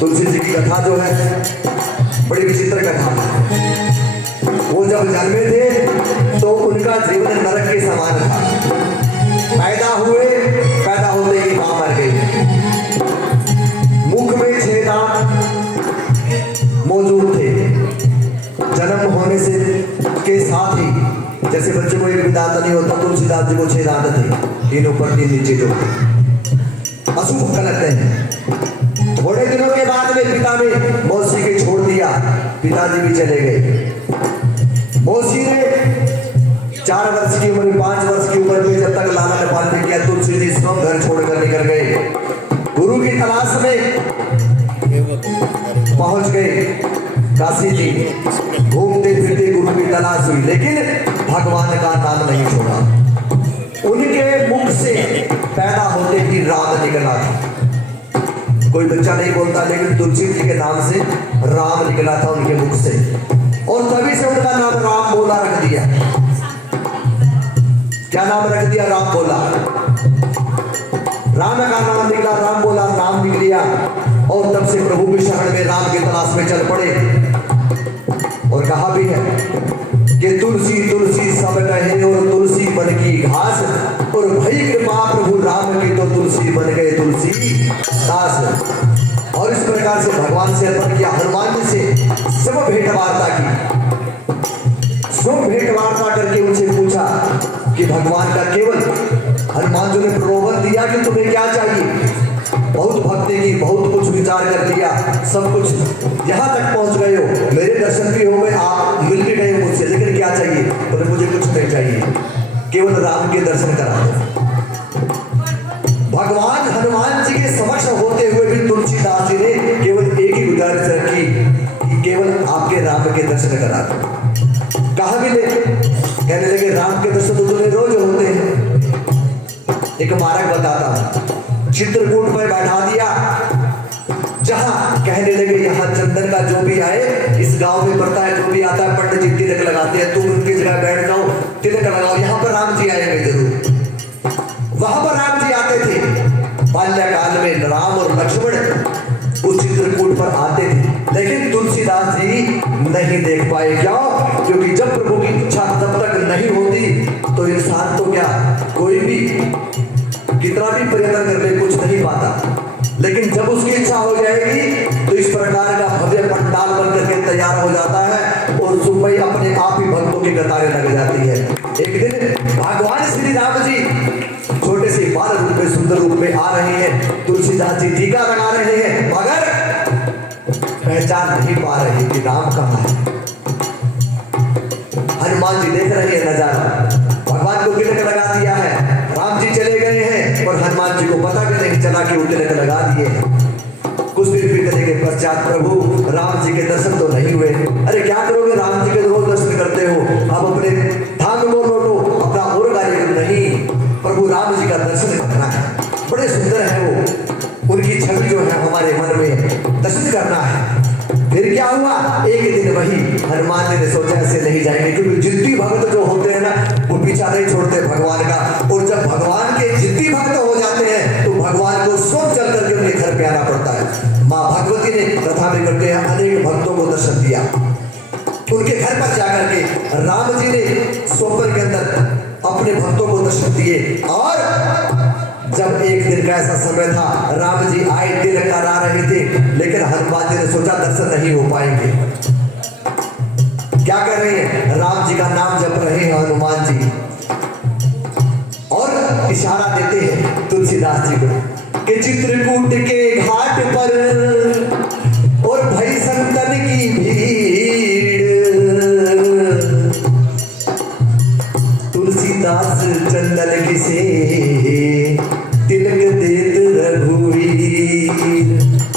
तुलसी जी की कथा जो है बड़ी विचित्र कथा है। वो जब जन्मे थे तो उनका जीवन नरक के समान था। पैदा हुए, पैदा होते ही मां मर गई। मुख में 6 दांत मौजूद थे। जन्म होने से के साथ ही जैसे बच्चे को एक दांत नहीं होता, तुलसीदास जी को 6 दांत थे, तीन ऊपर 3 नीचे। जो अशुभ गलत है। थोड़े दिनों के बाद में पिता पिताजी भी चले गए। मौसी ने 4 वर्ष की उम्र में, 5 वर्ष की उम्र में जब तक लालन पालन किया, तुलसी जी स्वयं घर छोड़कर निकल गए। गुरु की तलाश में पहुंच गए काशी जी। घूमते फिरते गुरु की तलाश हुई, लेकिन भगवान का नाम नहीं छोड़ा। उनके मुख से पैदा होते ही राम निकला था। कोई बच्चा नहीं बोलता, लेकिन तुलसी जी के नाम से राम निकला था उनके मुख से, और तभी से उनका नाम राम बोला रख दिया। क्या नाम रख दिया? राम बोला। राम का नाम निकला, राम बोला, नाम निकल गया, और तब से प्रभु के शरण में राम की तलाश में चल पड़े। और कहा भी है कि तुलसी तुलसी सब कहे और तुलसी बन की घास, और भई कृपा प्रभु राम की तो तुलसी बन गए तुलसी दास। और इस प्रकार से भगवान से अर्पण किया। हनुमान जी से सब भेंट वार्ता की, सब भेंट वार्ता करके उनसे पूछा कि भगवान का केवल, हनुमान जी ने प्रलोभन दिया कि तुम्हें क्या चाहिए। बहुत भक्ति की, बहुत कुछ विचार कर लिया, सब कुछ यहाँ तक पहुँच गए हो, मेरे दर्शन भी हो गए, आप मिल भी गए मुझसे, लेकिन क्या चाहिए? बोले मुझे कुछ नहीं चाहिए, केवल राम के दर्शन करा दो। भगवान हनुमान जी के समक्ष होते हुए भी तुलसीदास जी ने केवल एक ही गुजारिश रखी कि केवल आपके राम के दर्शन करा दो। कहा मिले? कहने लगे राम के दर्शन तो तुम्हें रोज होते हैं। एक मार्ग बताता हूं। चित्रकूट पर बैठा दिया, जहां कहने लगे यहाँ चंदन का जो भी आए, इस गांव में पड़ता है, जो भी आता है पंडित जी तिलक लगाते हैं, तुम उनकी जगह बैठ जाओ, तिलक लगाओ, यहाँ पर राम जी आएंगे जरूर। वहां पर राम जी आते थे। बाल्यकाल में राम और लक्ष्मण उस चित्रकूट पर आते थे, लेकिन तुलसीदास जी नहीं देख पाए। क्यों? क्योंकि जब प्रभु की इच्छा तब तक नहीं होती तो इंसान तो क्या, कोई भी कितना भी प्रयत्न कर ले कुछ नहीं पाता। लेकिन जब उसकी इच्छा हो जाएगी तो इस प्रकार का भव्य पंडाल बन करके तैयार हो जाता है, और सुबह अपने आप ही भक्तों की कतारें लग जाती है। एक दिन भगवान श्री राम जी छोटे से बाल रूप में, सुंदर रूप में आ रहे हैं। तुलसीदास जी टीका लगा रहे हैं, मगर पहचान नहीं पा रहे कि राम कहाँ है। हनुमान जी देख रहे हैं नजारा, भगवान को तिलक लगा दिया है, राम जी चले गए हैं, और हनुमान जी को पता भी नहीं चला कि वो तिलक लगा दिए हैं। कुछ दिन बीतने के पश्चात प्रभु राम जी के दर्शन तो नहीं हुए। अरे क्या करोगे, राम जी के रोज दर्शन करते हो, अब अपने धाम को लौटो, अपना और कार्य नहीं, प्रभु राम जी का दर्शन करना है। बड़े सुंदर है वो, उनकी छवि जो है हमारे मन में दर्शन करना है। फिर क्या हुआ? एक दिन वही हनुमान जी ने सोचा ऐसे नहीं जाएंगे, क्योंकि जिद्दी भक्त जो होते हैं ना, वो पीछा नहीं छोड़ते भगवान का, और जब भगवान के जिद्दी भक्त हो जाते हैं तो भगवान को स्वयं चल करके उनके घर पे आना पड़ता है। माँ भगवती ने कथा में करते हैं अनेक भक्तों को दर्शन दिया, उनके घर पर जाकर के राम जी ने स्वप्न के अंदर अपने भक्तों को दर्शन दिए। और जब एक दिन का ऐसा समय था, राम जी आए, तिलक करा रहे थे, लेकिन हनुमान जी ने सोचा दर्शन नहीं हो पाएंगे। क्या कर रहे हैं? राम जी का नाम जप रहे हैं हनुमान जी, और इशारा देते हैं तुलसीदास जी को कि चित्रकूट के घाट पर और भई संतन की भीड़, तुलसीदास चंदन किसे तिलक देत रघुवीर।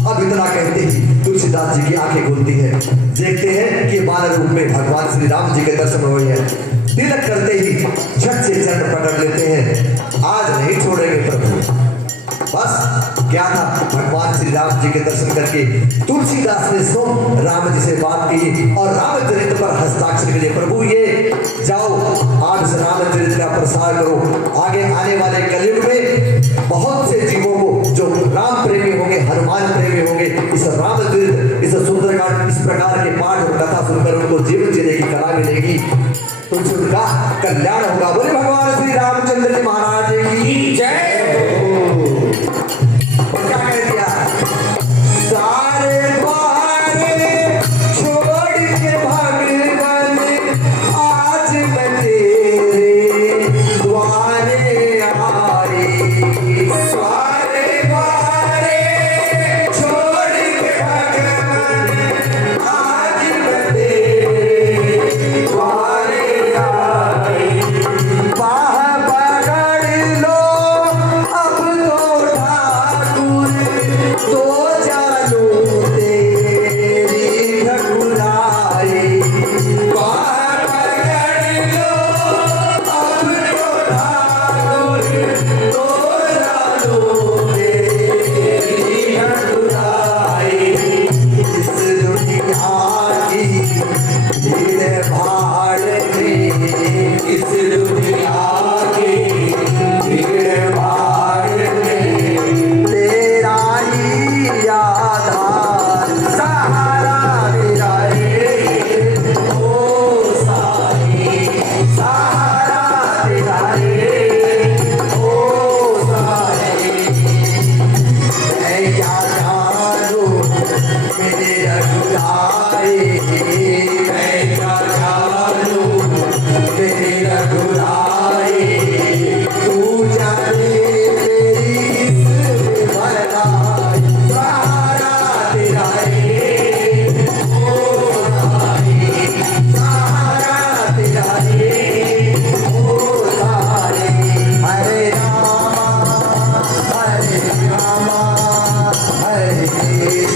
अब इतना कहते ही तुलसीदास जी की आंखें खुलती है, देखते हैं कि बाल रूप में भगवान श्री राम जी के दर्शन हुए हैं। तिलक करते ही झट से चरण पकड़ लेते हैं, आज नहीं छोड़ेंगे प्रभु। बस क्या था, भगवान श्री राम जी के दर्शन करके तुलसीदास ने स्वयं राम जी से बात की, और रामचरित पर हस्ताक्षर के लिए प्रभु ये जाओ आप इस रामचरित का प्रसार करो। आगे आने वाले कलयुग में बहुत से जीवों को जो राम प्रेमी होंगे, हनुमान प्रेमी होंगे, इस रामचरित, इस सुंदरकांड, इस प्रकार के पाठ और कथा सुनकर उनको जीवन जीने की कला मिलेगी, तो उनका कल्याण होगा। बोले भगवान श्री रामचंद्र जी महाराज की जय। क्या कह दिया? सारे द्वारे छोड़ के भगवान, आज मैं तेरे द्वारे आई। सारे द्वारे छोड़ के भगवान, आज मैं रे